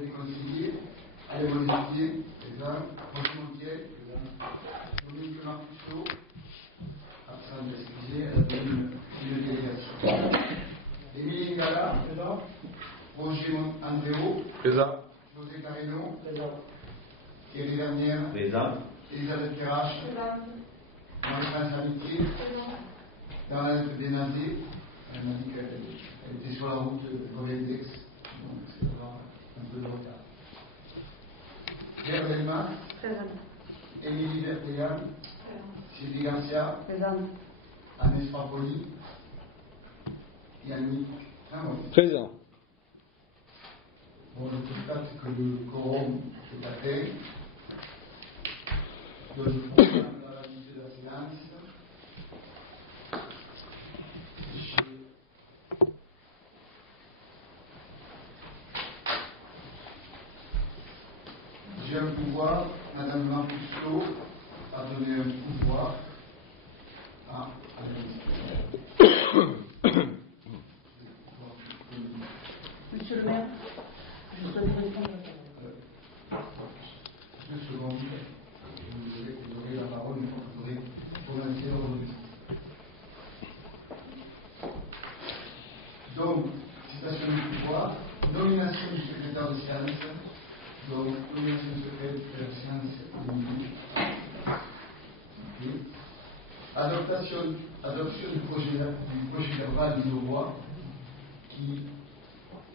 des conseillers, Alain Monestier, présent, Roger Montiel, présent, Dominique Marcusseau, absent d'excuser, elle a donné une délégation. Émilie Ngala, présent, Roger Andréo, présent, José Carreno, présent, Thierry Vernière, présent, Elisabeth Perrache, présent, Marie-France Amitié, présent, dans la lettre des Nazés, elle m'a dit qu'elle était sur la route de Noveldex, donc c'est un peu de retard. Pierre Delmas, présent, Émilie Berthéan, Sylvie Garcia, présent, Agnès Papoli, Yannick Ramon, présent. Bon, je constate que le quorum est atteint. Je prends la visite de la séance. J'ai un pouvoir, Madame Marcusseau a donné un pouvoir à la Monsieur le maire, je souhaite répondre. 2 secondes. Vous aurez la parole une fois que vous aurez commencé l'ordre. Donc, citation du pouvoir, nomination du secrétaire de séance. Donc, nomination du secrétaire de séance. Okay. Adoption du projet verbal du Leroy. Qui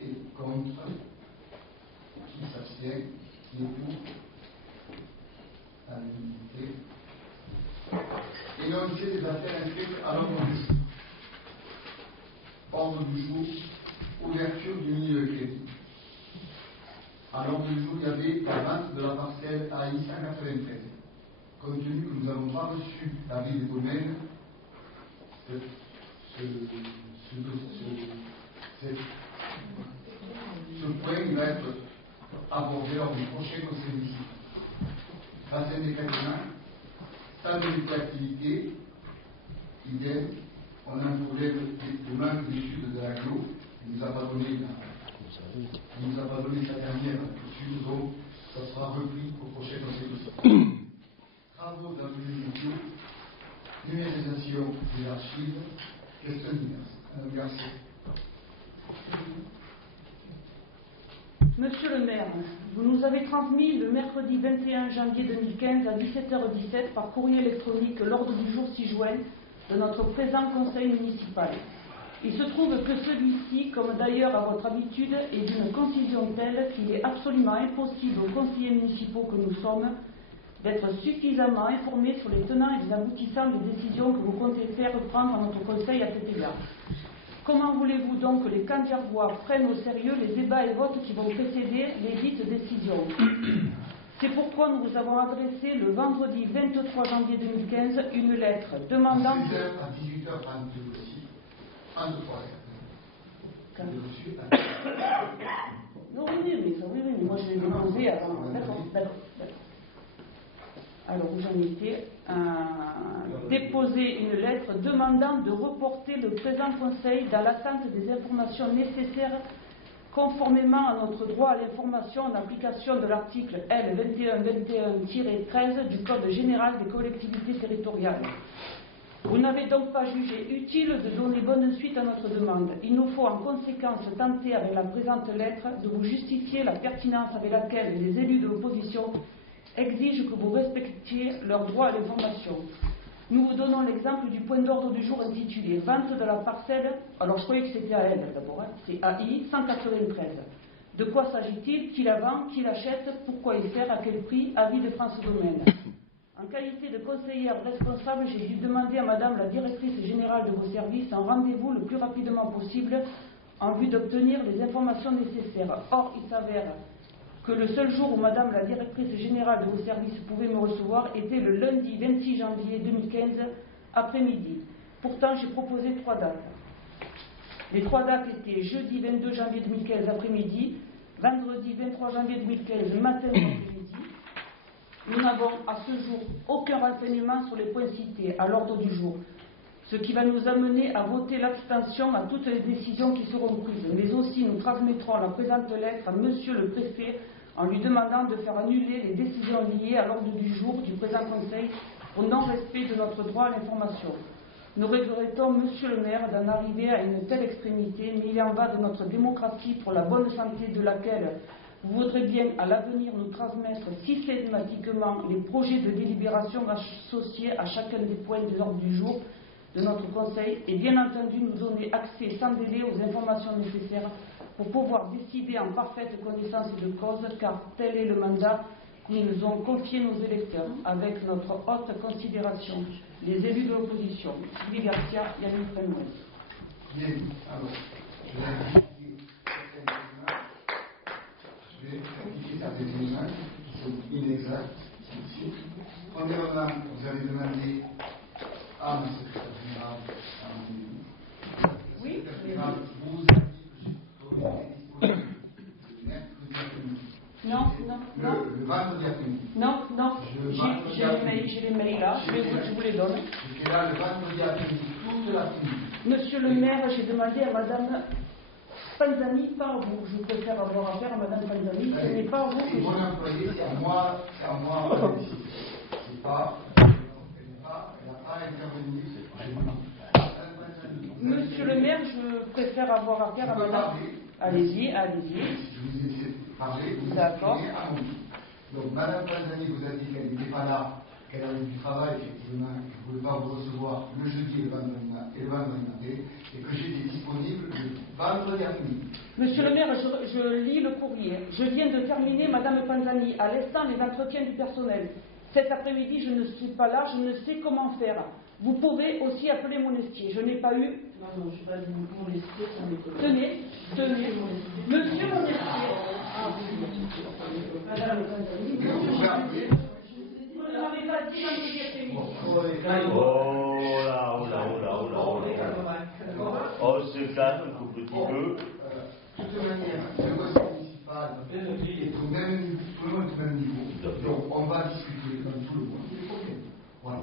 est contre, qui s'abstient, qui est pour, à l'unité. Énoncé des affaires inscrites à l'ordre du jour. Ordre du jour, ouverture du milieu de crédit. À l'ordre du jour, il y avait la vente de la parcelle AI 193. Compte tenu que nous n'avons pas reçu l'avis des domaines, ce point il va être abordé lors du prochain conseil de visite. Bassin des Caténins, stade de l'activité, idem, on a un problème de manque d'études de l'aglo, il ne nous a pas donné sa dernière étude, donc ça sera repris au prochain conseil de visite. Travaux d'avenue locaux, numérisation des archives, question diverses. Madame Garcia. Monsieur le maire, vous nous avez transmis le mercredi 21 janvier 2015 à 17h17 par courrier électronique l'ordre du jour 6 juin de notre présent conseil municipal. Il se trouve que celui-ci, comme d'ailleurs à votre habitude, est d'une concision telle qu'il est absolument impossible aux conseillers municipaux que nous sommes d'être suffisamment informés sur les tenants et les aboutissants des décisions que vous comptez faire prendre à notre conseil à cet égard. Comment voulez-vous donc que les Cangervois prennent au sérieux les débats et votes qui vont précéder les dites décisions? C'est pourquoi nous vous avons adressé le vendredi 23 janvier 2015 une lettre demandant... À 16h à 18h22 aussi, 23h. Non, oui, mais moi je l'ai demandé avant. D'accord. Alors, où j'en étais, déposer une lettre demandant de reporter le présent conseil dans l'attente des informations nécessaires conformément à notre droit à l'information en application de l'article L. 2121-13 du Code général des collectivités territoriales. Vous n'avez donc pas jugé utile de donner bonne suite à notre demande. Il nous faut en conséquence tenter avec la présente lettre de vous justifier la pertinence avec laquelle les élus de l'opposition exigent que vous respectiez leur droit à l'information. Nous vous donnons l'exemple du point d'ordre du jour intitulé « Vente de la parcelle ». Alors je croyais que c'était à elle d'abord, c'est AI 193. De quoi s'agit-il? Qui la vend? Qui l'achète? Pourquoi y faire? À quel prix? Avis de France Domaine. En qualité de conseillère responsable, j'ai dû demander à Madame la directrice générale de vos services un rendez-vous le plus rapidement possible en vue d'obtenir les informations nécessaires. Or, il s'avère que le seul jour où Madame la directrice générale de vos services pouvait me recevoir était le lundi 26 janvier 2015 après-midi. Pourtant, j'ai proposé 3 dates. Les 3 dates étaient jeudi 22 janvier 2015 après-midi, vendredi 23 janvier 2015 matin après-midi. Nous n'avons à ce jour aucun renseignement sur les points cités à l'ordre du jour, ce qui va nous amener à voter l'abstention à toutes les décisions qui seront prises, mais aussi aussi, nous transmettrons la présente lettre à Monsieur le Préfet en lui demandant de faire annuler les décisions liées à l'ordre du jour du présent Conseil au non-respect de notre droit à l'information. Nous regrettons, Monsieur le maire, d'en arriver à une telle extrémité, mais il en va de notre démocratie pour la bonne santé de laquelle vous voudrez bien à l'avenir nous transmettre systématiquement les projets de délibération associés à chacun des points de l'ordre du jour de notre Conseil et bien entendu nous donner accès sans délai aux informations nécessaires pour pouvoir décider en parfaite connaissance de cause, car tel est le mandat que nous ont confié nos électeurs, avec notre haute considération. Les élus de l'opposition, Sylvie Garcia, Yannick Fenouez. Bien, alors, je vais rectifier certains éléments qui sont inexacts. Premièrement, vous avez demandé à mon secrétaire général, à mon élu, Oui, vous avez dit que j'aurais été disponible le mercredi après-midi. non, non, non. Le vendredi après-midi. Non, non, j'ai les mails là, je vous les donne. J'étais là le vendredi après-midi, toute l'après-midi. Monsieur le maire, j'ai demandé à Madame Panzani, pas à vous. Je préfère avoir affaire à Madame Panzani, ce n'est pas à vous que C'est mon employé, c'est à moi la décision. C'est pas, elle n'a pas intervenu. Monsieur le maire, je préfère avoir affaire à Madame. Allez-y, allez-y. Je vous ai laissé parler, vous D'accord. exprimez à mon tour. Donc, Madame Panzani vous a dit qu'elle n'était pas là, qu'elle avait du travail, effectivement, que je ne pouvais pas vous recevoir le jeudi et le vendredi matin, et que j'étais disponible le vendredi après-midi. Monsieur le maire, je lis le courrier. Je viens de terminer, Madame Panzani, à l'instant les entretiens du personnel. Cet après-midi, je ne suis pas là, je ne sais comment faire. Vous pouvez aussi appeler Monestier. Je n'ai pas eu... Non, je ne suis pas Monestier, ça m'étonne. Tenez, Monsieur Monestier. Madame Panzani, Vous pouvez appeler. vous ne m'avez pas dit vendredi après-midi. Oh là. Oh, se calme un petit peu. De toute manière, le conseil municipal est au même niveau, tout le monde est au même niveau. Donc, on va discuter comme tout le monde des problèmes. Voilà.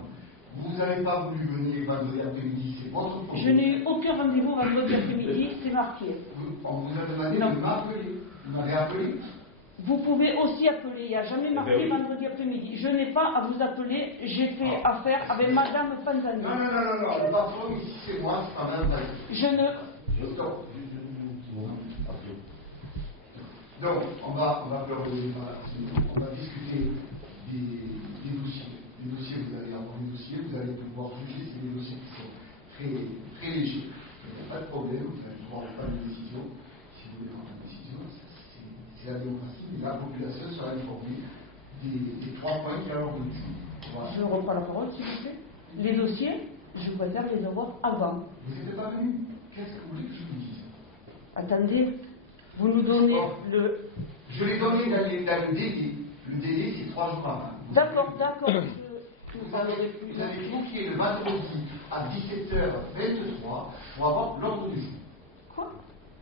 Vous n'avez pas voulu venir vendredi après-midi, c'est votre problème. Je n'ai eu aucun rendez-vous vendredi après-midi, c'est marqué. On vous a demandé Non. de m'appeler. Vous m'avez appelé. Vous pouvez aussi appeler, il n'y a jamais marqué oui. vendredi après-midi. Je n'ai pas à vous appeler, j'ai fait affaire avec Madame Panzani. Non, le patron ici c'est moi, c'est pas Madame Panzani. Je ne... Stop. Donc, on va revenir par là. On va discuter des dossiers. Les dossiers, vous allez avoir des dossiers, vous allez pouvoir juger, c'est des dossiers qui sont très, très légers. Il n'y a pas de problème, vous allez pouvoir prendre une décision. Si vous voulez prendre une décision, c'est la démocratie, mais la population sera informée des 3 points qu'il y a à l'ordre du jour. Voilà. Je reprends la parole, s'il vous plaît. Les dossiers, je préfère les avoir avant. Vous n'êtes pas venu. Qu'est-ce que vous voulez que je vous dise? Attendez, vous nous donnez le... Je l'ai donné dans le délai. Le délai, c'est 3 jours avant. D'accord. Vous avez cliqué le vendredi à 17h23 pour avoir l'ordre du jour. Quoi?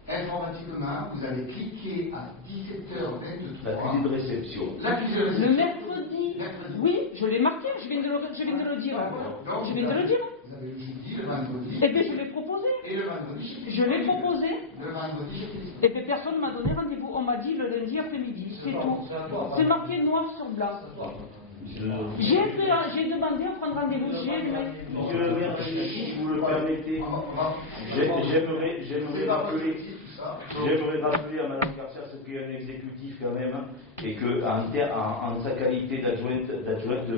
Informatiquement, vous avez cliqué à 17h23. L'accusé de réception. L'accusé de Le réception. mercredi. Mercredi. Oui, je l'ai marqué, je viens de le dire. Donc, Je viens de le dire. Vous avez le jeudi, le vendredi. Eh bien, je l'ai proposé. Et le vendredi. Je l'ai proposé. Le vendredi, j'étais disponible. Et bien, personne ne m'a donné rendez-vous. On m'a dit le lundi après-midi. C'est tout. C'est marqué noir sur blanc. J'ai demandé à prendre rendez-vous chez le mec. Monsieur le maire, si vous le permettez, j'aimerais rappeler à Mme Garcia ce qu'est un exécutif quand même, et qu'en sa qualité d'adjointe de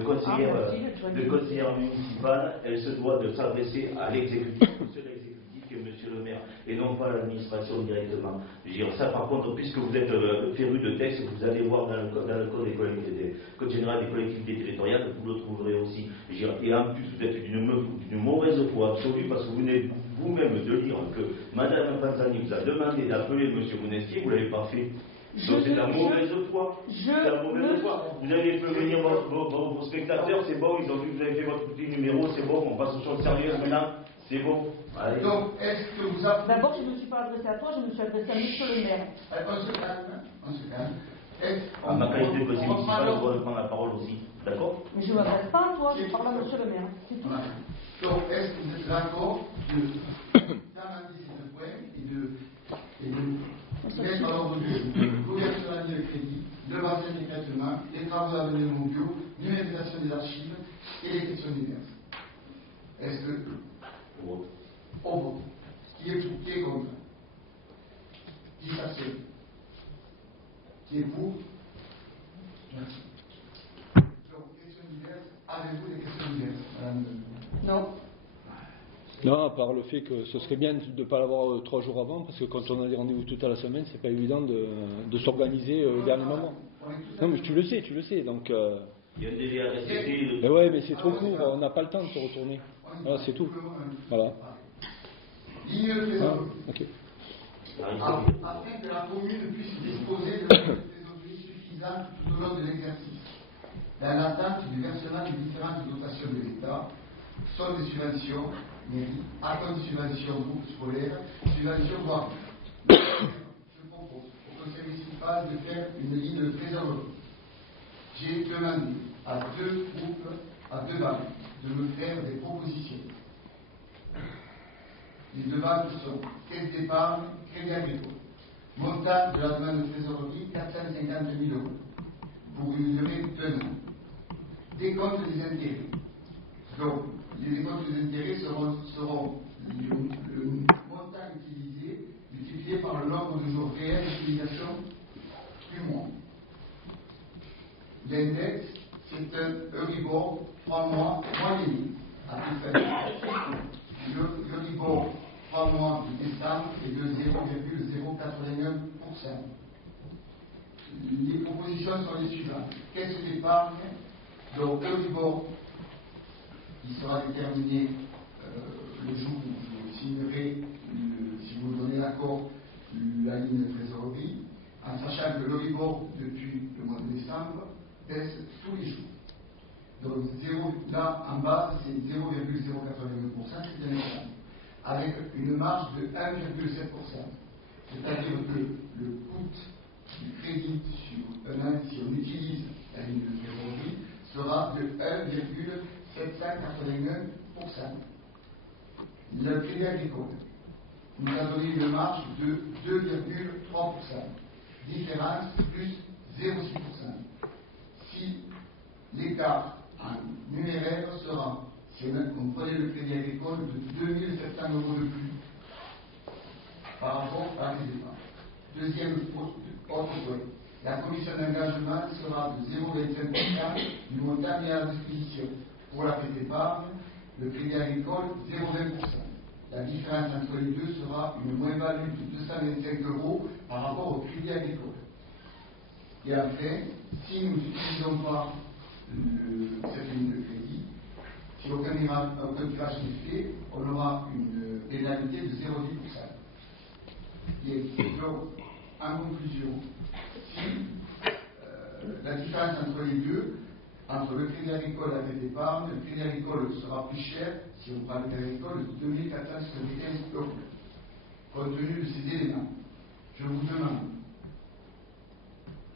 conseillère municipale, elle se doit de s'adresser à l'exécutif, au seul exécutif qui est Monsieur le maire, et non pas à l'administration directement. Je veux dire, ça par contre, puisque vous êtes féru de texte, vous allez voir dans le code général des collectivités territoriales, vous le trouverez aussi. Je veux dire, et en plus, vous êtes d'une mauvaise foi absolue, parce que vous venez vous-même de dire que Mme Panzani vous a demandé d'appeler M. Monestier, vous ne l'avez pas fait. Donc c'est la mauvaise foi. C'est la mauvaise foi. Vous avez fait venir vos spectateurs, c'est bon, ils ont vu que vous avez fait votre petit numéro, c'est bon, on passe aux choses sérieuses maintenant, c'est bon. Allez. Donc, est-ce que vous avez... D'abord, je ne me suis pas adressée à toi, je me suis adressée à monsieur le maire. On se calme. En ma qualité de conseiller municipal, je dois prendre la parole aussi. D'accord? Mais je ne m'adresse pas à toi, je parle à monsieur le maire. C'est tout. Voilà. Donc, est-ce que vous êtes d'accord de d'amender ces 2 points et de mettre à l'ordre du jour l'ouverture de l'année de crédit, le bassin d'écrètement, les travaux d'avenir mondiaux, numérisation des archives et les questions diverses. Est-ce que on vote? Qui est contre? Qui s'abstient? Qui est pour? Merci. Donc, questions diverses. Avez-vous des questions diverses, madame? Non. Non, à part le fait que ce serait bien de ne pas l'avoir 3 jours avant, parce que quand on a des rendez-vous toute à la semaine, c'est pas évident de s'organiser au dernier moment. Non, mais tu le sais, donc... Il y a un délai à respecter. Mais ouais, mais c'est trop court, on n'a pas le temps de se retourner. Voilà, c'est tout. Voilà. Ok. Afin que la commune puisse disposer de trésorerie suffisante tout au long de l'exercice, dans l'attente du versement des différentes dotations de l'État, sont des subventions, mairie, accords de subvention groupe scolaire, subvention voirie. Je propose au conseil municipal de faire une ligne de trésorerie. J'ai demandé à 2 groupes, à 2 banques, de me faire des propositions. Les 2 banques sont Caisse d'épargne, Crédit Agricole. Montant de la demande de trésorerie, 450 000 euros, pour une durée de 2 ans. Décompte des intérêts. Donc, les décomptes des intérêts seront le montant utilisé multiplié par le nombre de jours réels d'utilisation du mois. L'index, c'est un Euribor 3 mois moyenné, à plus faible. L'Euribor 3 mois de décembre est de 0,081%. Les propositions sont les suivantes. Caisse d'épargne, donc Euribor, qui sera déterminé le jour où vous signerez, si vous donnez l'accord, la ligne de trésorerie, en sachant que l'Euribor, depuis le mois de décembre, baisse tous les jours. Donc, là, en bas, c'est 0,081%, c'est un exemple, avec une marge de 1,7%. C'est-à-dire que le coût du crédit sur un an, si on utilise la ligne de trésorerie, sera de 1,781%. Le Crédit Agricole nous a donné une marge de 2,3%. Différence plus 0,6%. Si l'écart en numéraire sera, si on prenait le Crédit Agricole, de 2 700 euros de plus par rapport à la Caisse d'épargne. Deuxième autre point, la commission d'engagement sera de 0,25% du montant mis à la disposition. Pour la Caisse d'épargne, le Crédit Agricole, 0,20%. La différence entre les deux sera une moins-value de 225 euros par rapport au Crédit Agricole. Et enfin, si nous n'utilisons pas cette ligne de crédit, si aucun tirage n'est fait, on aura une pénalité de 0,10%. Et donc, en conclusion, si la différence entre les deux, entre le Crédit Agricole et la Caisse d'épargne, le Crédit Agricole sera plus cher, si on prend le Crédit Agricole, de 2 475 euros. Compte tenu de ces éléments, je vous demande,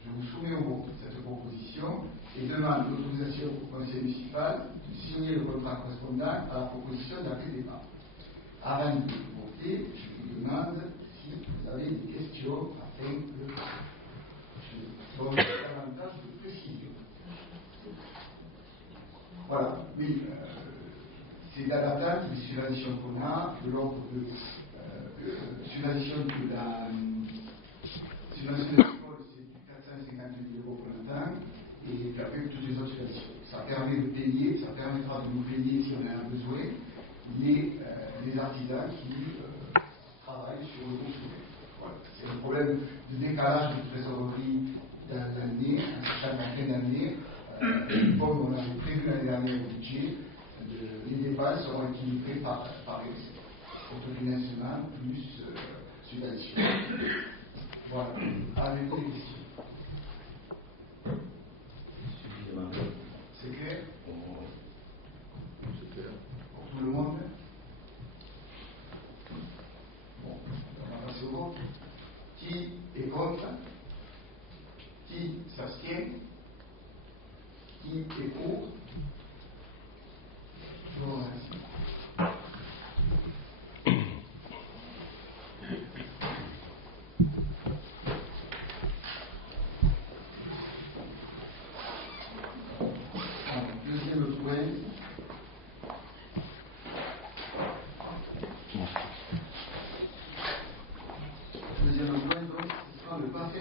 je vous soumets au vote cette proposition et demande l'autorisation au conseil municipal de signer le contrat correspondant à la proposition de la Caisse d'épargne. Avant de voter, je vous demande si vous avez des questions afin que je donne davantage de précision. Voilà, oui, c'est dans l'attente des subventions qu'on a, de l'ordre de subvention de la subvention de l'école, c'est 450 000 euros pour l'instant, et après toutes les autres subventions. Ça permet de payer, ça permettra de nous payer si on en a besoin, les artisans qui travaillent sur le construit. Voilà. C'est un problème de décalage de trésorerie dans l'année, en sachant qu'en fin d'année, comme on avait prévu l'année dernière au budget, les dépenses seront équilibrées par autofinancement plus subvention. Voilà. Avez-vous des questions? C'est clair? Pour tout le monde? Bon, on va passer au vote. Qui est contre? Qui s'abstient? Qui est pour? Je vous remercie.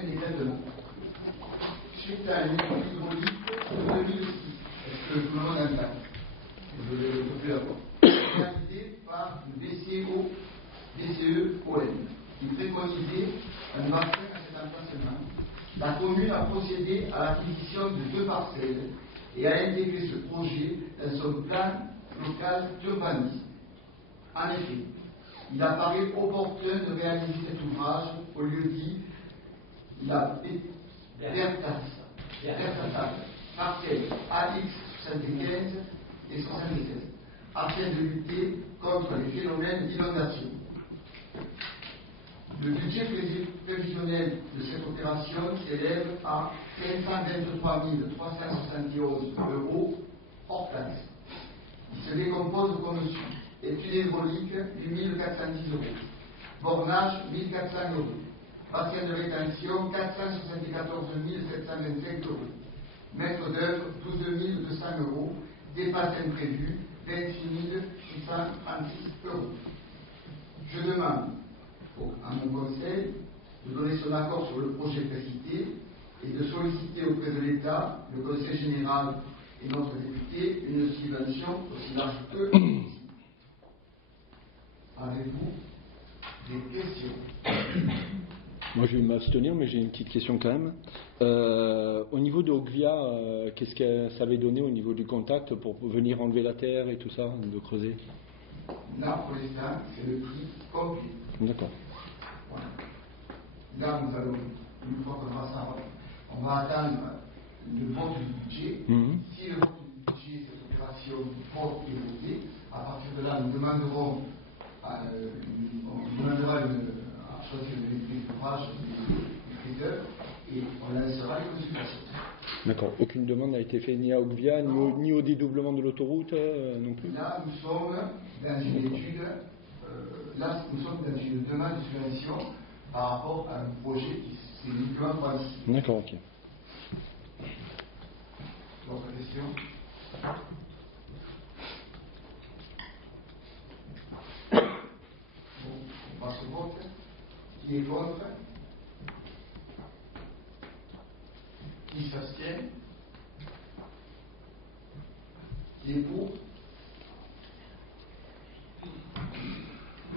bassin d'événement. Suite à une étude hydraulique de 2006, est-ce que tout le monde entend? Je ne peux plus l'avoir. Réalisée par une BCEON, qui préconisait un bassin à cet emplacement. La commune a procédé à l'acquisition de 2 parcelles et a intégré ce projet dans son plan local d'urbanisme. En effet, il apparaît opportun de réaliser cet ouvrage au lieu dit la Berthassade, parcelle AX 75 et 76, afin de lutter contre les phénomènes d'inondation. Le budget prévisionnel de cette opération s'élève à 523 371 € hors taxe. Il se décompose comme suit. Étude hydraulique, 8 410 €. Bornage, 1 400 €. Bassin de rétention, 474 725 €. Maître d'œuvre, 12 200 €. Dépenses imprévues, 26 636 €. Je demande à mon conseil de donner son accord sur le projet précité et de solliciter auprès de l'État, le Conseil général et notre député une subvention aussi large que possible. Avez-vous des questions? Moi, je vais m'abstenir, mais j'ai une petite question quand même. Au niveau de Ogvia, qu'est-ce que ça avait donné au niveau du contact pour venir enlever la terre et tout ça, de creuser? Là, pour l'instant, c'est le prix complet. D'accord. Voilà. Là, nous allons, une fois qu'on va savoir, on va attendre le vote du budget. Si le vote du budget, cette opération vote est votée, à partir de là, nous demanderons à choisir les ouvrages du traiteur et on lancera les consultations. D'accord. Aucune demande n'a été faite ni à Ogvia, ni au dédoublement de l'autoroute non plus? Là, nous sommes dans une étude, nous sommes dans une demande de subvention par rapport à un projet qui est uniquement pour ici. D'accord, ok. D'autres questions? Bon, on passe au vote. Qui est contre? Qui s'abstient? Qui est pour?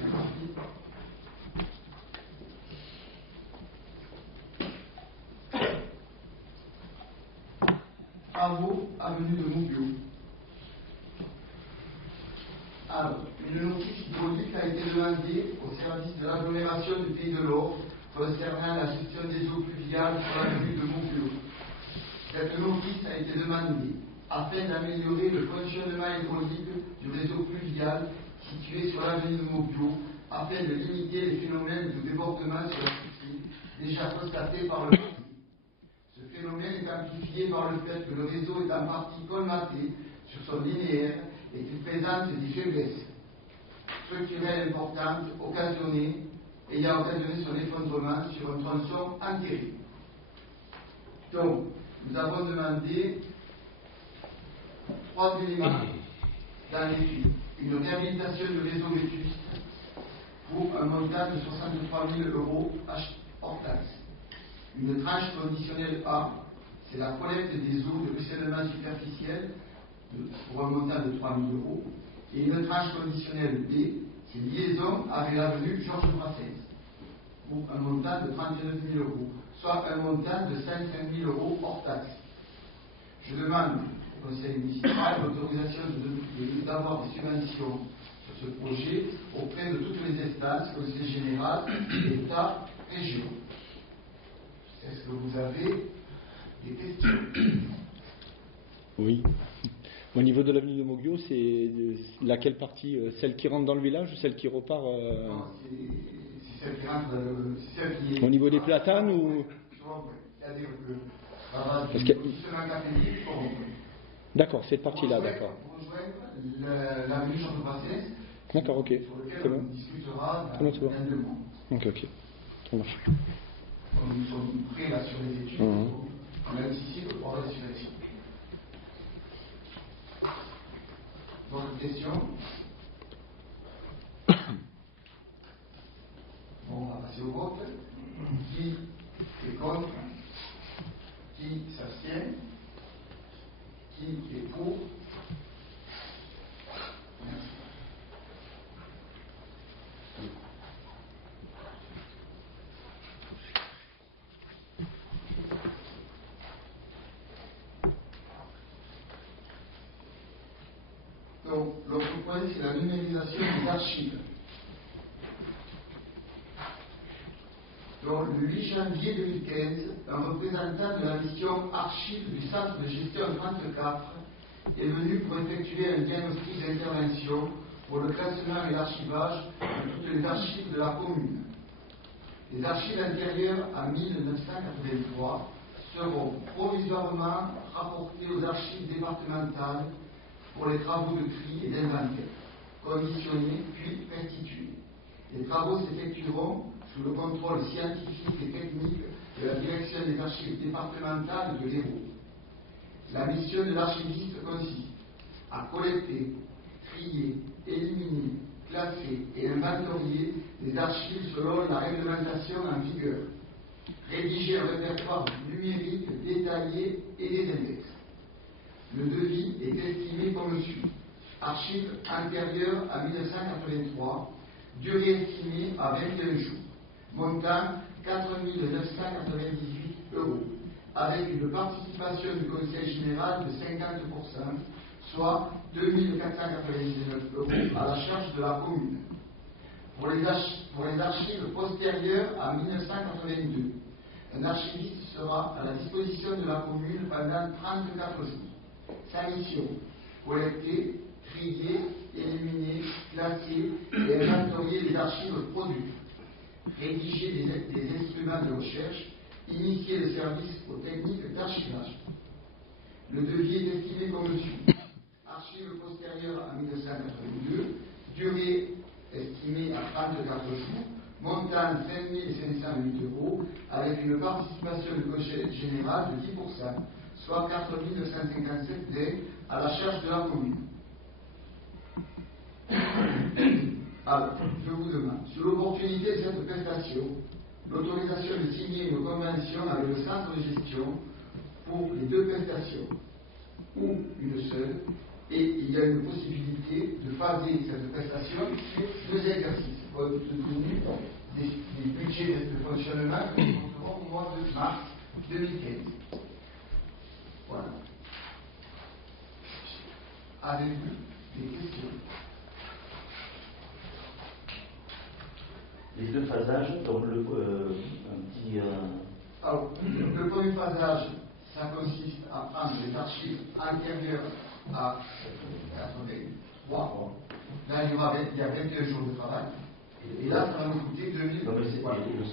Merci. Travaux, avenue de Moubio. Alors, une notice hydraulique a été demandée au service de l'agglomération du Pays de l'Or concernant la gestion des eaux pluviales sur l'avenue de Moubio. Cette notice a été demandée afin d'améliorer le fonctionnement hydraulique du réseau pluvial situé sur l'avenue de Moubio, afin de limiter les phénomènes de débordement sur la cité déjà constatés par le passé. Ce phénomène est amplifié par le fait que le réseau est en partie colmaté sur son linéaire et qu'il présente des faiblesses structurelles importantes ayant occasionné son effondrement sur un tronçon enterré. Donc, nous avons demandé 3 éléments dans l'étude. Une réhabilitation du réseau vétuste pour un montant de 63 000 € hors taxe. Une tranche conditionnelle A, c'est la collecte des eaux de ruissellement superficiel pour un montant de 3 000 €. Et une tranche conditionnelle B, c'est liaison avec l'avenue Georges Brassens pour un montant de 39 000 €, soit un montant de 55 000 € hors taxe. Je demande au Conseil municipal l'autorisation d'avoir des subventions sur ce projet auprès de toutes les instances, Conseil général, État, région. Est-ce que vous avez des questions? Oui. Au niveau de l'avenue de Moubio, c'est laquelle partie? Celle qui rentre dans le village ou celle qui repart Non, c'est celle qui rentre, c'est celle qui est... Au niveau des platanes ou... C'est-à-dire que ça va du chemin catholique pour... D'accord, cette partie-là, d'accord. Pour rejoindre l'avenue Georges Brassens. D'accord, ok. Sur lequel C'est bon. on discutera C'est bon, c'est bon. dans 2 mois. Ok. Ça marche. Comme nous sommes prêts là sur les études, on anticipe pour avoir des subventions. D'autres questions? Bon, on va passer au vote. Qui est contre? Qui s'abstient? Qui est pour? Merci. Donc, l'autre point, c'est la numérisation des archives. Donc, le 8 janvier 2015, un représentant de la mission archives du centre de gestion 34 est venu pour effectuer un diagnostic d'intervention pour le classement et l'archivage de toutes les archives de la commune. Les archives antérieures à 1983 seront provisoirement rapportées aux archives départementales pour les travaux de tri et d'inventaire, conditionnés puis restitués. Les travaux s'effectueront sous le contrôle scientifique et technique de la direction des archives départementales de l'Hérault. La mission de l'archiviste consiste à collecter, trier, éliminer, classer et inventorier les archives selon la réglementation en vigueur, rédiger un répertoire numérique détaillé et des index. Le devis est estimé comme suit. Archives antérieures à 1983, durée estimée à 21 jours, montant 4 998 €, avec une participation du Conseil général de 50%, soit 2 499 € à la charge de la commune. Pour les archives postérieures à 1982, un archiviste sera à la disposition de la commune pendant 34 jours. Sa mission: collecter, trier, éliminer, classer et inventorier les archives produites, rédiger des instruments de recherche, initier le service aux techniques d'archivage. Le devis est estimé comme suit. Archives postérieures à 1982, durée estimée à 34 jours, montant 5 508 €, avec une participation du Conseil général de 10%, soit 4 957 € à la charge de la commune. Alors, je vous demande, sur l'opportunité de cette prestation, l'autorisation de signer une convention avec le centre de gestion pour les deux prestations, ou une seule, et il y a une possibilité de phaser cette prestation sur 2 exercices, compte tenu des budgets de fonctionnement que nous compterons au mois de mars 2015. Voilà. Avez-vous des questions? Les deux phasages, donc un petit. Alors, le premier phasage, ça consiste à prendre les archives antérieures à 83. Là, il y a 21 jours de travail. Et là, ça va nous coûter 2000 €.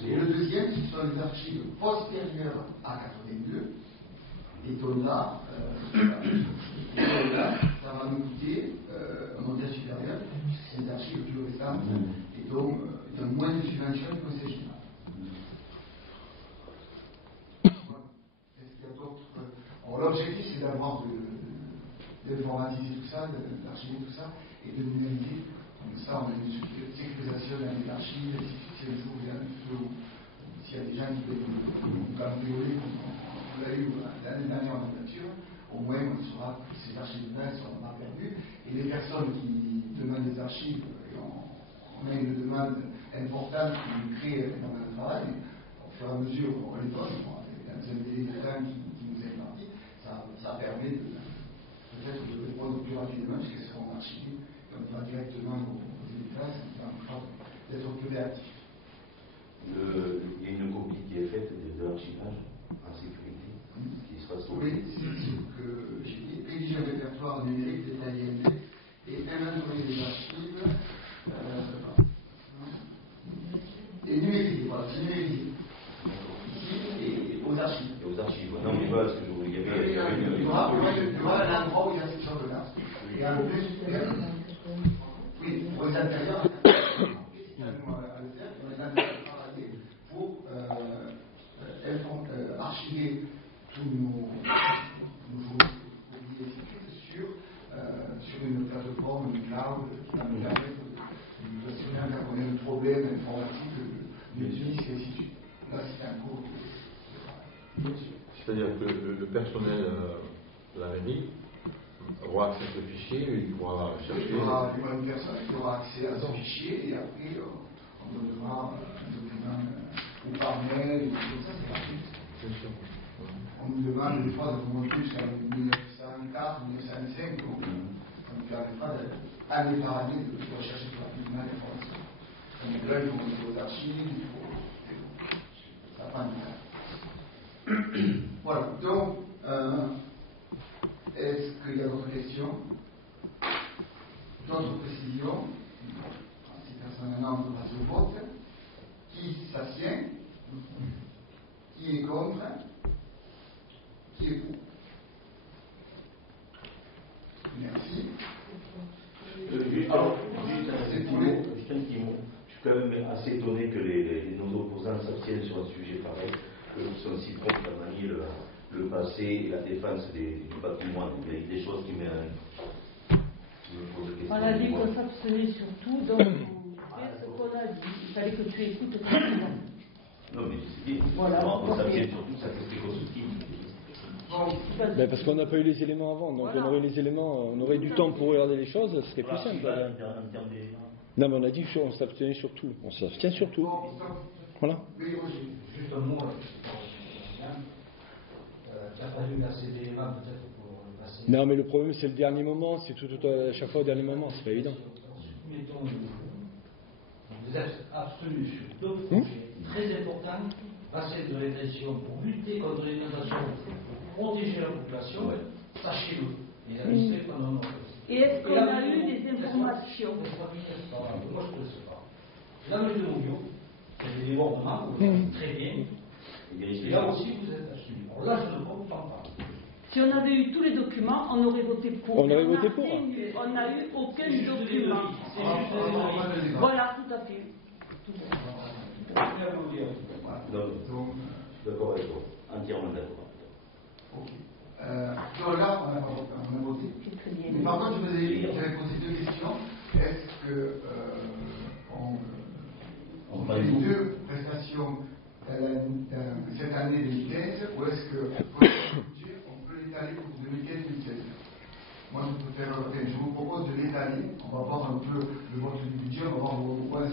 Et le deuxième, ce sont les archives postérieures à 82. Et donc là, ça va nous coûter un montant supérieur, puisque c'est des archives plus récentes. Et donc, il y a moins de subventions du Conseil général. Est-ce qu'il y a d'autres. L'objectif, c'est d'avoir d'informatiser tout ça, d'archiver tout ça, et de numériser. Donc ça, on a une sécurisation des archives, si un jour il y a un feu, s'il y a des gens qui peuvent nous cambrioler, comme on l'a eu l'année dernière en nature, au moins on saura que ces archives-là ne seront pas perdues. Et les personnes qui demandent des archives, on a une demande importante qui nous crée énormément de travail, au fur et à mesure on les donne, dans un délai de temps qui nous est imparti, ça permet peut-être de répondre plus rapidement puisqu'elles seront archivées, et on va directement aux États, ça nous permettra d'être plus réactifs. Il y a une copie qui est faite de l'archivage en sécurité, qui sera sauvée. Oui, c'est ce que j'ai dit. Rédiger un répertoire numérique détaillé et inventorier les archives et numériser, voilà, c'est numériser. Ici et aux archives. Et aux archives. Non, mais voilà ce que je voulais dire. Il y aura un endroit où il y a cette chose-là. Et en plus, oui, pour les intérieurs, à le faire, on est en train de travailler pour archiver tous nos sur une plateforme, une cloud, qui va nous permettre de se faire quand on a un problème informatique, de disque et ainsi de suite. Là, c'est un cours C'est-à-dire que le personnel de la mairie aura accès à ce fichier, il pourra chercher. Il y aura une personne qui aura accès à ce fichier et après on donnera un document ou par mail ou comme ça, c'est gratuit. Bien sûr. On nous demande des fois de remonter jusqu'à 1904, 1905, donc ça nous permettra d'année par année de rechercher plus rapidement l'information. Donc là, il faut des archives, ça prend du temps. Voilà, donc, est-ce qu'il y a d'autres questions? D'autres précisions? Si personne n'en a, on peut passer au vote. Qui s'abstient? Qui est contre? Qui est pour? Merci. Juste un petit mot. Je suis quand même assez étonné que nos opposants s'abstiennent sur un sujet pareil, qui sont si prompts à manier le passé et la défense du patrimoine. Il y a des choses qui me posent des questions. On a dit qu'on s'abstenait surtout, donc on fait ce qu'on a dit. Il fallait que tu écoutes tout le monde. Non, mais c'est bien. Voilà, on s'abstient surtout, ça fait constructif. Ben parce qu'on n'a pas eu les éléments avant, donc voilà. On aurait les éléments, on aurait du temps pour regarder les choses, ce serait plus simple. Non, mais on a dit qu'on s'abstenait sur tout. On s'abstient sur tout. Voilà. Juste un mot, tu n'as pas dû passer d'éléments peut-être pour le passer. Non, mais le problème c'est le dernier moment, c'est tout à chaque fois au dernier moment, c'est pas évident. Mettons, vous êtes abstenus sur deux projets très importants, passer de rétention pour lutter contre l'inondation, pour protéger la population, sachez-le. Les administrés pendant notre. Et est-ce qu'on a eu des informations? Moi je ne sais pas. Là, le Mouvio, c'est des débordements, vous faites très bien. Et là aussi, vous êtes abstenus. Alors là, je ne comprends pas. Si on avait eu tous les documents, on aurait voté pour. On aurait voté pour. On n'a eu aucun document. Voilà, tout à fait. D'accord avec toi. Entièrement d'accord. Ok. Donc là, on a voté. Mais par contre, j'avais posé deux questions. Est-ce que on fait les deux prestations cette année 2015 ou est-ce que pour le budget, on peut l'étaler pour 2015-2016? Moi, je vous propose de l'étaler. On va voir un peu le vote du budget, on va voir où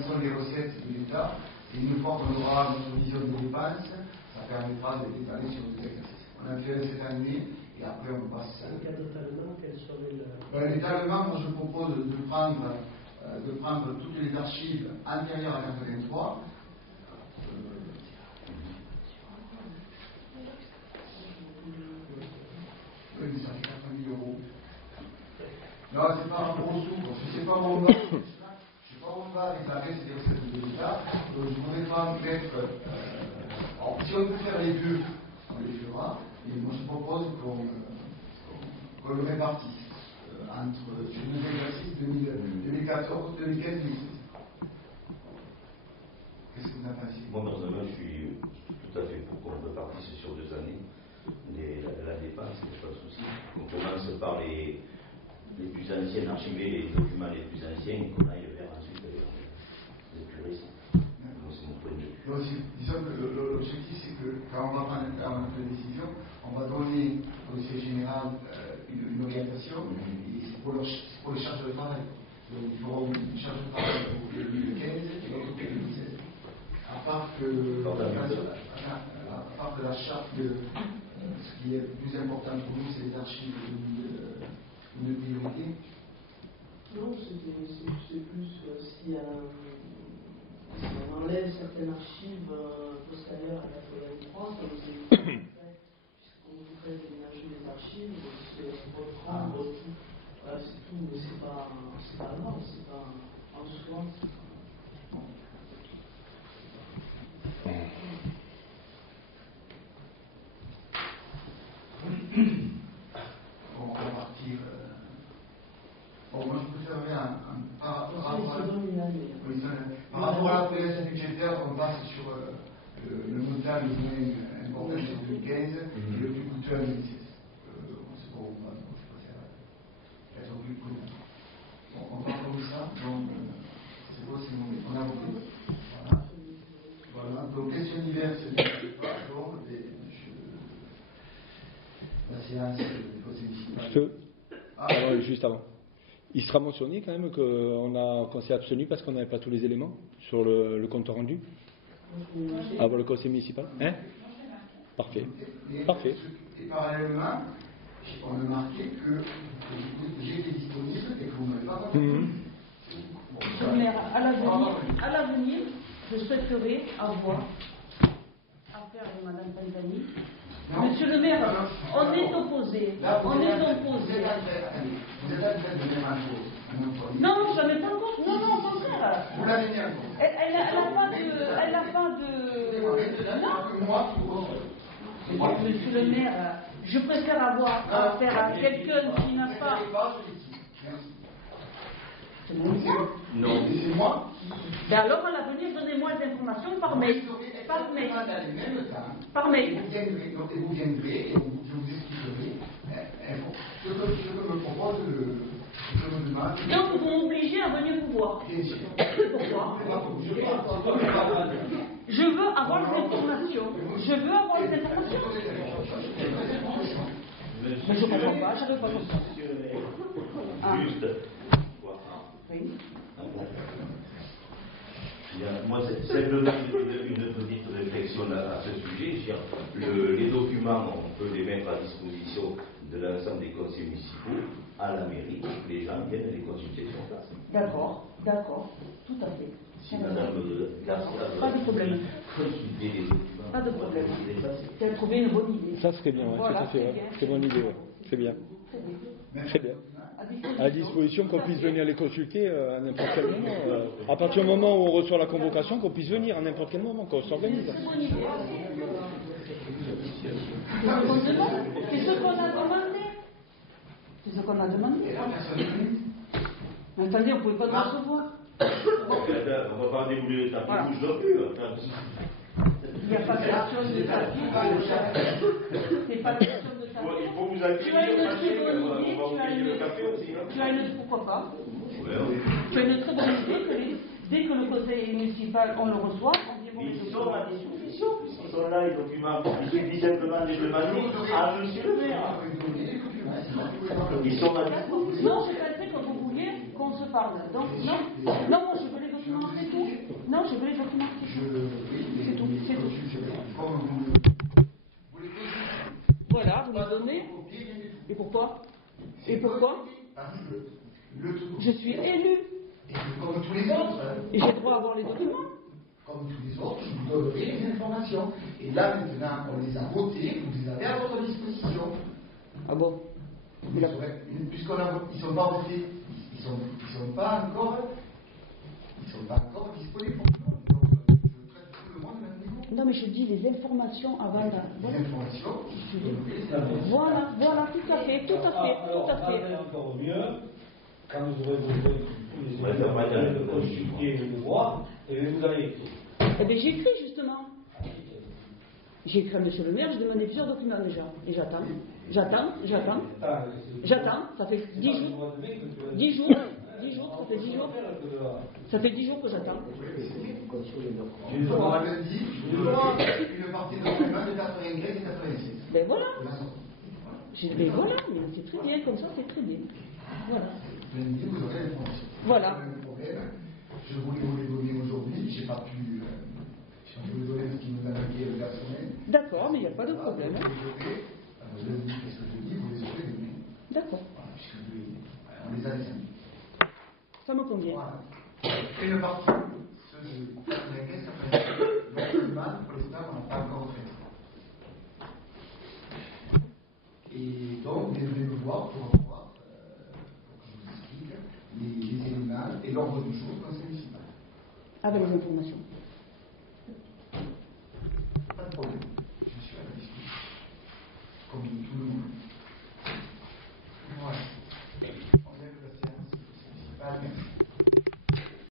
sont les recettes de l'État. Et une fois qu'on aura notre vision des dépenses, ça permettra de l'étaler sur deux exercices. On a fait cette année et après on passe. L'étalement, quel serait le. L'étalement, moi je propose de prendre toutes les archives antérieures à 1983. Oui, mais ça fait 4 000 euros. Non, c'est par rapport aux sous, parce que c'est pas mon nom. Je sais pas où on va réclamer ces recettes de l'État. Donc je voudrais pas mettre. Alors, si on peut faire les deux, on les fera. Et moi je propose qu'on le répartisse entre les exercices 2014, 2015, 2016. Qu'est-ce que vous en pensez? Moi, personnellement, je suis tout à fait pour qu'on répartisse sur 2 années la dépense, il n'y a pas de souci. On commence par les plus anciens, archiver les documents les plus anciens et qu'on aille vers ensuite les plus récents. C'est mon point de vue. Disons que l'objectif, c'est que quand on va prendre une décision, on va donner au dossier général une orientation et c'est pour les charges de travail. Donc il faudra une charge de travail pour 2015 et l'autre pour 2016. À part que la charte de ce qui est le plus important pour nous, c'est les archives de priorité. Non, c'est plus si on enlève certaines archives postérieures à 83, comme c'est puisqu'on voudrait déménager les archives, c'est reprendre tout. Voilà, c'est tout, mais c'est pas grave, c'est pas en soi. On va partir. Bon, moi je préférerais par rapport à la prévision budgétaire, on passe sur le montant le moins important sur 2015 et le plus coûteux en 2016. C'est pas où on va, je préfère être plus prudent. Bon, on part comme ça, donc c'est bon, on a voté. Voilà. Donc question diverse, donc séance du conseil municipal. Juste avant. Il sera mentionné quand même qu'on s'est abstenu parce qu'on n'avait pas tous les éléments sur le compte rendu avant le conseil municipal. Hein? Parfait. Parfait. Et parallèlement, on a marqué que j'étais disponible et que vous ne m'avez pas compris. Monsieur le maire, à l'avenir, je souhaiterais avoir affaire avec Mme Panzani. Monsieur le maire, on est opposés. On est opposés. Vous êtes en train de mettre en cause. Non, je ne l'ai pas en cause. Non, non, au contraire. Vous l'avez mis en cause. Elle n'a pas de. Non. Monsieur le maire, je préfère avoir affaire à quelqu'un qui n'a pas. C'est non, c'est moi. Ben alors, à l'avenir, donnez-moi les informations par mail. Par mail. Par mail. Vous viendrez et je vous expliquerai ce que me propose le demande. Donc, vous m'obligez à venir vous voir. Bien sûr. Pourquoi? Je veux avoir les informations. Je veux avoir les informations. Mais je ne comprends pas, je ne veux pas comprendre. Juste. Oui. Moi, c'est simplement une petite réflexion à ce sujet. Les documents, on peut les mettre à disposition de l'ensemble des conseils municipaux à la mairie. Les gens viennent les consulter sur place. D'accord, tout à fait. Si Madame Garcia pas de problème. Consulter les documents. Pas de problème. Tu as trouvé une bonne idée. Ça serait bien, voilà, tout à fait. C'est une bonne idée, c'est bien. Très bien. À disposition qu'on puisse venir les consulter à n'importe quel moment. À partir du moment où on reçoit la convocation, qu'on puisse venir à n'importe quel moment, qu'on s'organise. C'est ce qu'on a demandé. C'est ce qu'on a demandé. Mais attendez, on ne pouvait pas nous recevoir. On ne va pas débouler le tapis rouge non plus. Il n'y a pas question de tapis rouge. C'est pas question de tapis rouge. Il faut vous accueillir. Tu as une très bonne idée. Tu as une pourquoi pas. Tu as une très bonne idée que dès que le conseil municipal on le reçoit, on dit bon. Ils sont à disposition. Ils sont là les documents. Il suffit simplement de les demander à monsieur le maire. Ils sont à disposition. Non, je pensais que vous vouliez qu'on se parle. Donc, non, moi je veux les documents, c'est tout. Non, je veux les documents, c'est tout. C'est tout. Voilà, vous me donnez. Et pourquoi? Je suis élu. Et comme tous les autres. Et j'ai droit à avoir les documents. Comme tous les autres, je vous donnerai les informations. Et là, maintenant, on les a votées, vous les avez à votre disposition. Ah bon? Puisqu'ils ne sont pas votés, ils sont pas encore disponibles pour tout le monde. Donc, je traite tout le monde au même niveau. Non, mais je dis les informations avant la. Les informations, voilà, tout à fait. Encore mieux, quand vous aurez besoin de consulter le voir, et vous allez écrire. Eh bien, j'ai écrit justement. J'ai écrit à monsieur le maire, j'ai demandé plusieurs documents déjà. Et j'attends, ça fait 10 jours. 10 jours, ça fait 10 jours. Ça fait 10 jours que j'attends. On avait dit, une partie de document de 95 et 86. Ben voilà. Mais voilà, mais c'est très bien, comme ça c'est très bien. Voilà. Vous aurez l'information. Voilà. Le problème, je voulais vous les donner aujourd'hui, j'ai pas pu. Je vais vous donner ce qui nous a manqué le personnel. D'accord, mais il n'y a pas de problème. Lundi, qu'est-ce que je dis, vous les aurez demain. D'accord. On les a descendus. Ça me convient. Voilà. Et le parti, ceux de 95, 86, le mal, pour l'instant, on n'a pas encore fait. Et donc, vous venez me voir pour que je vous explique les éléments et l'ordre du jour du conseil municipal. Avec les informations. Pas de problème. Je suis à la discussion. Comme tout le monde. Voilà. On lève la séance. Merci.